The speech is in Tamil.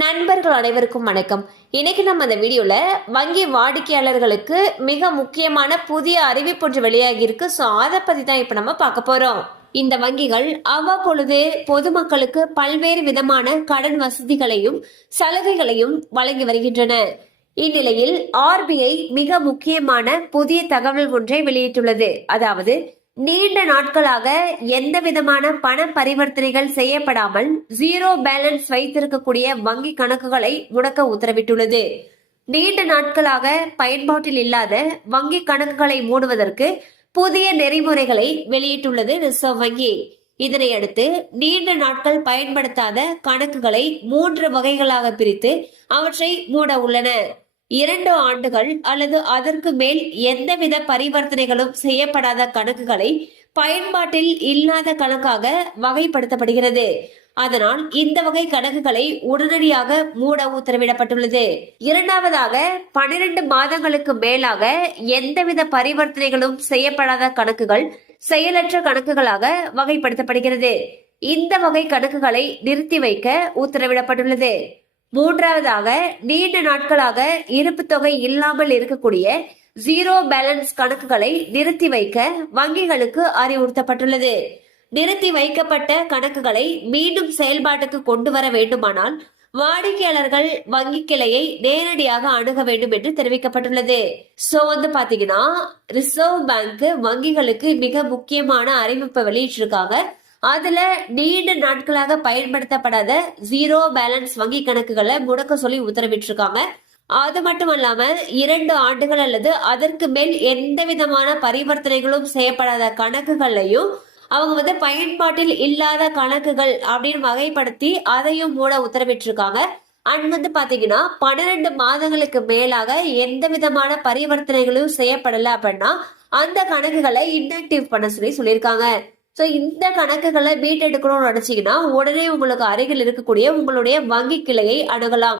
நண்பர்கள் அனைவருக்கும் வணக்கம். இன்னைக்கு நம்ம இந்த வீடியோவில் வங்கி வாடிக்கையாளர்களுக்கு மிக முக்கியமான புதிய அறிவிப்பு ஒன்று வெளியாகி இருக்கு ஸோ அதை பற்றி தான் இப்போ நம்ம பார்க்க போகிறோம் இந்த வங்கிகள் அவ்வப்பொழுது பொதுமக்களுக்கு பல்வேறு விதமான கடன் வசதிகளையும் சலுகைகளையும் வழங்கி வருகின்றன. இந்நிலையில் ஆர்பிஐ மிக முக்கியமான புதிய தகவல் ஒன்றை வெளியிட்டுள்ளது. அதாவது நீண்ட நாட்களாக எந்த விதமான பண பரிவர்த்தனைகள் செய்யப்படாமல் ஜீரோ பேலன்ஸ் வைத்திருக்கக்கூடிய வங்கி கணக்குகளை முடக்க உத்தரவிட்டுள்ளது. நீண்ட நாட்களாக பயன்பாட்டில் இல்லாத வங்கி கணக்குகளை மூடுவதற்கு புதிய நெறிமுறைகளை வெளியிட்டுள்ளது ரிசர்வ் வங்கி. இதனையடுத்து நீண்ட நாட்கள் பயன்படுத்தாத கணக்குகளை மூன்று வகைகளாக பிரித்து அவற்றை மூட உள்ளன. இரண்டு ஆண்டுகள் அல்லது அதற்கு மேல் எந்தவித பரிவர்த்தனைகளும் செய்யப்படாத கணக்குகளை பயன்பாட்டில் இல்லாத கணக்காக வகைப்படுத்தப்படுகிறது. அதனால் இந்த வகை கணக்குகளை உடனடியாக மூட உத்தரவிடப்பட்டுள்ளது. இரண்டாவதாக பனிரெண்டு மாதங்களுக்கு மேலாக எந்தவித பரிவர்த்தனைகளும் செய்யப்படாத கணக்குகள் செயலற்ற கணக்குகளாக வகைப்படுத்தப்படுகிறது. இந்த வகை கணக்குகளை நிறுத்தி வைக்க உத்தரவிடப்பட்டுள்ளது. மூன்றாவதாக நீண்ட நாட்களாக இருப்பு தொகை இல்லாமல் இருக்கக்கூடிய ஜீரோ பேலன்ஸ் கணக்குகளை நிறுத்தி வைக்க வங்கிகளுக்கு அறிவுறுத்தப்பட்டுள்ளது. நிறுத்தி வைக்கப்பட்ட கணக்குகளை மீண்டும் செயல்பாட்டுக்கு கொண்டு வர வேண்டுமானால் வாடிக்கையாளர்கள் வங்கி கிளையை நேரடியாக அணுக வேண்டும் என்று தெரிவிக்கப்பட்டுள்ளது. சோ வந்து பாத்தீங்கன்னா ரிசர்வ் பேங்க் வங்கிகளுக்கு மிக முக்கியமான அறிவிப்பை வெளியிட்டிருக்காங்க. அதுல நீண்ட நாட்களாக பயன்படுத்தப்படாத ஜீரோ பேலன்ஸ் வங்கி கணக்குகளை முடக்க சொல்லி உத்தரவிட்டிருக்காங்க. அது மட்டும் இல்லாம இரண்டு ஆண்டுகள் அல்லது அதற்கு மேல் எந்த விதமான பரிவர்த்தனைகளும் செய்யப்படாத கணக்குகளையும் அவங்க வந்து பயன்பாட்டில் இல்லாத கணக்குகள் அப்படின்னு வகைப்படுத்தி அதையும் மூட உத்தரவிட்டிருக்காங்க. அண்ட் வந்து பாத்தீங்கன்னா பன்னிரெண்டு மாதங்களுக்கு மேலாக எந்த விதமான பரிவர்த்தனைகளும் செய்யப்படல அப்படின்னா அந்த கணக்குகளை இன்ஆக்டிவ் பண்ண சொல்லி சொல்லியிருக்காங்க. ஸோ இந்த கணக்குகளை மீட்டெடுக்கணும்னு நினச்சிங்கன்னா உடனே உங்களுக்கு அருகில் இருக்கக்கூடிய உங்களுடைய வங்கி கிளையை அணுகலாம்.